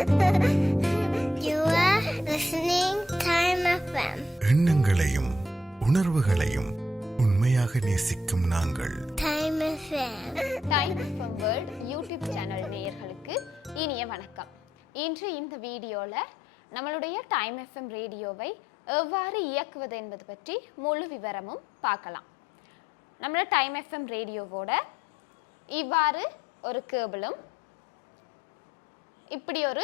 You are listening Time FM. எண்ணங்களையும் உணர்வுகளையும் உண்மையாக நேசிக்கும் நாங்கள் Time FM. Time FM world YouTube channel நேயர்களுக்கு இனிய வணக்கம். இன்று இந்த வீடியோவில் நம்மளுடைய டைம் எஃப்எம் ரேடியோவை எவ்வாறு இயக்குவது என்பது பற்றி முழு விவரமும் பார்க்கலாம். நம்மளோட டைம் எஃப்எம் ரேடியோவோட இவ்வாறு ஒரு கேபிளும் இப்படி ஒரு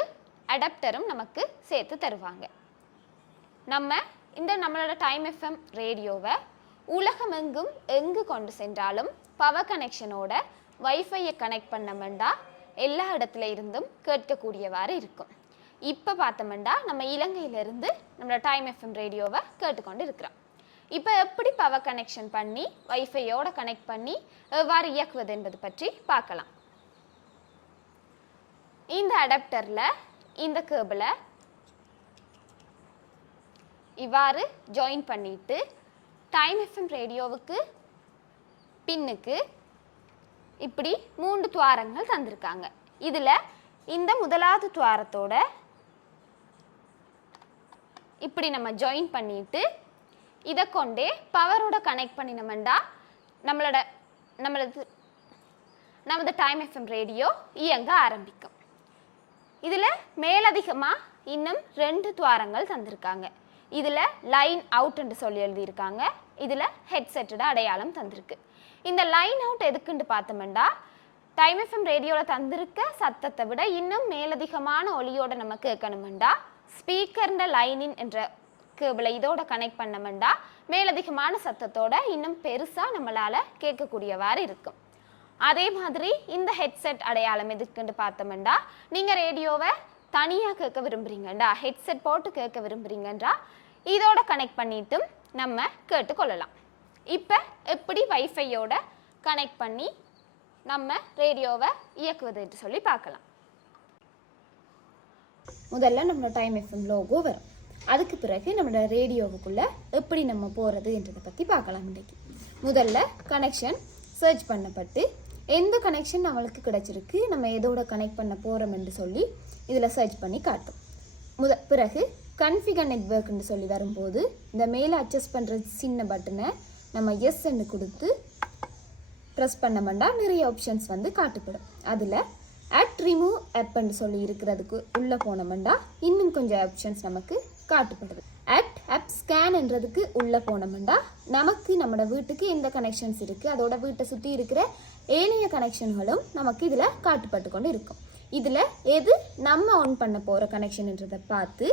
அடாப்டரும் நமக்கு சேர்த்து தருவாங்க. நம்மளோட டைம் எஃப்எம் ரேடியோவை உலகமெங்கும் எங்கு கொண்டு சென்றாலும் பவர் கனெக்ஷனோட வைஃபையை கனெக்ட் பண்ணமெண்டா எல்லா இடத்துல இருந்தும் கேட்கக்கூடியவாறு இருக்கும். இப்போ பார்த்தோம்னா நம்ம இலங்கையிலிருந்து நம்மளோட டைம் எஃப்எம் ரேடியோவை கேட்டுக்கொண்டு இருக்கிறோம். இப்போ எப்படி பவர் கனெக்ஷன் பண்ணி வைஃபையோட கனெக்ட் பண்ணி எவ்வாறு இயக்குவது என்பது பற்றி பார்க்கலாம். இந்த அடாப்டரில் இந்த கேபிளை இவ்வாறு ஜாயின் பண்ணிட்டு டைம் எஃப்எம் ரேடியோவுக்கு பின்னுக்கு இப்படி 3 துவாரங்கள் தந்திருக்காங்க. இதில் இந்த முதலாவது துவாரத்தோட இப்படி நம்ம ஜாயின் பண்ணிட்டு இதை கொண்டே பவரோட கனெக்ட் பண்ணினோம்னா நமது டைம் எஃப்எம் ரேடியோ இயங்க ஆரம்பிக்கும். இதில் மேலதிகமாக இன்னும் 2 துவாரங்கள் தந்திருக்காங்க. இதில் லைன் அவுட் என்று சொல்லி எழுதியிருக்காங்க. இதில் ஹெட்செட்டோட அடையாளம் தந்திருக்கு. இந்த லைன் அவுட் எதுக்குன்னு பார்த்தோம்னா டைம் எஃப்எம் ரேடியோவில் தந்திருக்க சத்தத்தை விட இன்னும் மேலதிகமான ஒலியோட நம்ம கேட்கணுமெண்டா ஸ்பீக்கர்ன்ற லைனின் என்ற கேபிளை இதோட கனெக்ட் பண்ணமெண்டா மேலதிகமான சத்தத்தோட இன்னும் பெருசாக நம்மளால் கேட்கக்கூடியவாறு இருக்கும். அதே மாதிரி இந்த ஹெட்செட் அடையாளம் எதுக்குன்னு பார்த்தோம்னா நீங்கள் ரேடியோவை தனியாக கேட்க விரும்புகிறீங்கண்டா ஹெட்செட் போட்டு கேட்க விரும்புகிறீங்கன்றா இதோட கனெக்ட் பண்ணிட்டும் நம்ம கேட்டுக்கொள்ளலாம். இப்போ எப்படி வைஃபையோட கனெக்ட் பண்ணி நம்ம ரேடியோவை இயக்குவது என்று சொல்லி பார்க்கலாம். முதல்ல நம்மளோட டைம் எஃப்எம் லோகோ வரும். அதுக்கு பிறகு நம்மளோட ரேடியோவுக்குள்ளே எப்படி நம்ம போகிறது என்றதை பற்றி பார்க்கலாம். இன்றைக்கு முதல்ல கனெக்ஷன் சர்ச் பண்ணப்பட்டு எந்த கனெக்ஷன் நம்மளுக்கு கிடச்சிருக்கு நம்ம எதோட கனெக்ட் பண்ண போகிறோம் என்று சொல்லி இதில் சர்ச் பண்ணி காட்டும். பிறகு கன்ஃபிகர் நெட்வொர்க்னு சொல்லி வரும்போது இந்த மேலே அட்ஜஸ்ட் பண்ணுற சின்ன பட்டனை நம்ம எஸ்ன்னு கொடுத்து ப்ரெஸ் பண்ணோம்னா நிறைய ஆப்ஷன்ஸ் வந்து காட்டுப்படும். அதில் அட் ரிமூவ் ஆப்னு சொல்லி இருக்கிறதுக்கு உள்ளே போனோம்னா இன்னும் கொஞ்சம் ஆப்ஷன்ஸ் நமக்கு காட்டுப்படுது. அட் ஆப் ஸ்கேன்ன்றதுக்கு உள்ளே போனோம்னா நமக்கு நம்மளோட வீட்டுக்கு எந்த கனெக்ஷன்ஸ் இருக்குது அதோட வீட்டை சுற்றி இருக்கிற ஏனைய கனெக்ஷன்களும் நமக்கு இதில் காட்டுப்பட்டு கொண்டு இருக்கும். இதில் எது நம்ம ஆன் பண்ண போகிற கனெக்ஷன்ன்றதை பார்த்து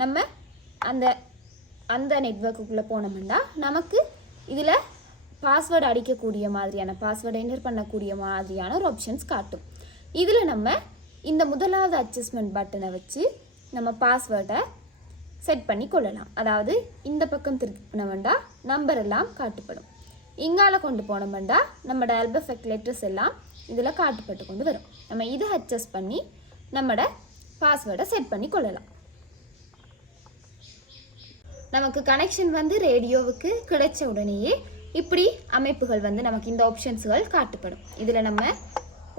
நம்ம அந்த நெட்வொர்க்குள்ளே போனோம்னா நமக்கு இதில் பாஸ்வேர்டு அடிக்கக்கூடிய மாதிரியான பாஸ்வேர்டை என்டர் பண்ணக்கூடிய மாதிரியான ஒரு ஆப்ஷன்ஸ் காட்டும். இதில் நம்ம இந்த முதலாவது அட்ஜஸ்ட்மெண்ட் பட்டனை வச்சு நம்ம பாஸ்வேர்டை செட் பண்ணி கொள்ளலாம். அதாவது இந்த பக்கம் திருப்பினோம்னா நம்பர் எல்லாம் காட்டுப்படும். இங்கால கொண்டு போனோம்னா நம்மளோட ஆல்பபெட் லெட்டர்ஸ் எல்லாம் இதில் காட்டுப்பட்டு கொண்டு வரும். நம்ம இதை அட்ஜஸ்ட் பண்ணி நம்மளோட பாஸ்வேர்டை செட் பண்ணி கொள்ளலாம். நமக்கு கனெக்ஷன் வந்து ரேடியோவுக்கு கிடைச்ச உடனேயே இப்படி அமைப்புகள் வந்து நமக்கு இந்த ஆப்ஷன்ஸுகள் காட்டுப்படும். இதில் நம்ம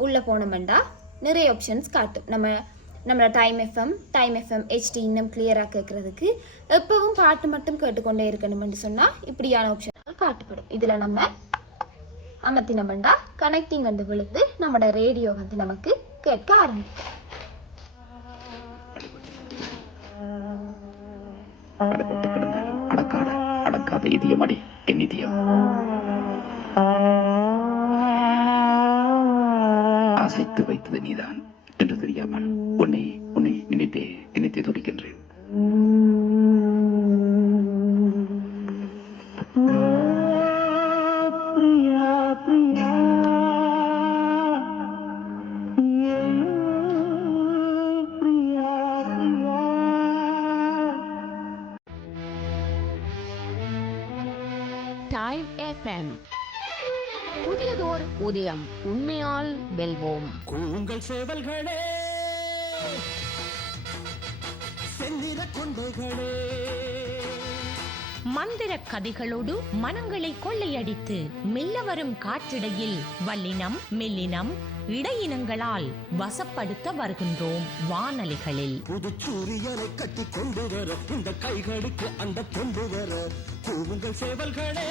உள்ளே போனோம்னா நிறைய ஆப்ஷன்ஸ் காட்டும். நம்மளோட டைம் எஃப்எம் ஹெச்டி இன்னும் கிளியராக கேட்குறதுக்கு எப்பவும் பாட்டு மட்டும் கேட்டுக்கொண்டே இருக்கணும்னு சொன்னால் இப்படியான ஆப்ஷன்கள் காட்டுப்படும். இதில் நம்ம அமர்த்தினோம்னா கனெக்டிங் வந்து விழுந்து நம்மளோட ரேடியோ வந்து நமக்கு கேட்க ஆரம்பிக்கும். அசைத்து வைத்தது நீதான் என்று தெரியாமல் உன்னை நினைத்தே துடிக்கின்றேன். டைம் எஃப்எம் புதியதோர் உதயம் உண்மையால் வெல்வோம். உங்கள் சேவல்களே செல்லிட கொண்டைகளே மந்திர கதைகளோடு மனங்களை கொள்ளையடித்து மெல்ல வரும் காற்றிடையில் வல்லினம் மெல்லினம் இடையினங்களால் வசப்படுத்த வருகின்றோம் வானொலிகளில். புதுச்சூரியனை கட்டி கொண்டு வர இந்த கைகளுக்கு அந்த கொண்டு வர கூவுங்கள் சேவல்களே.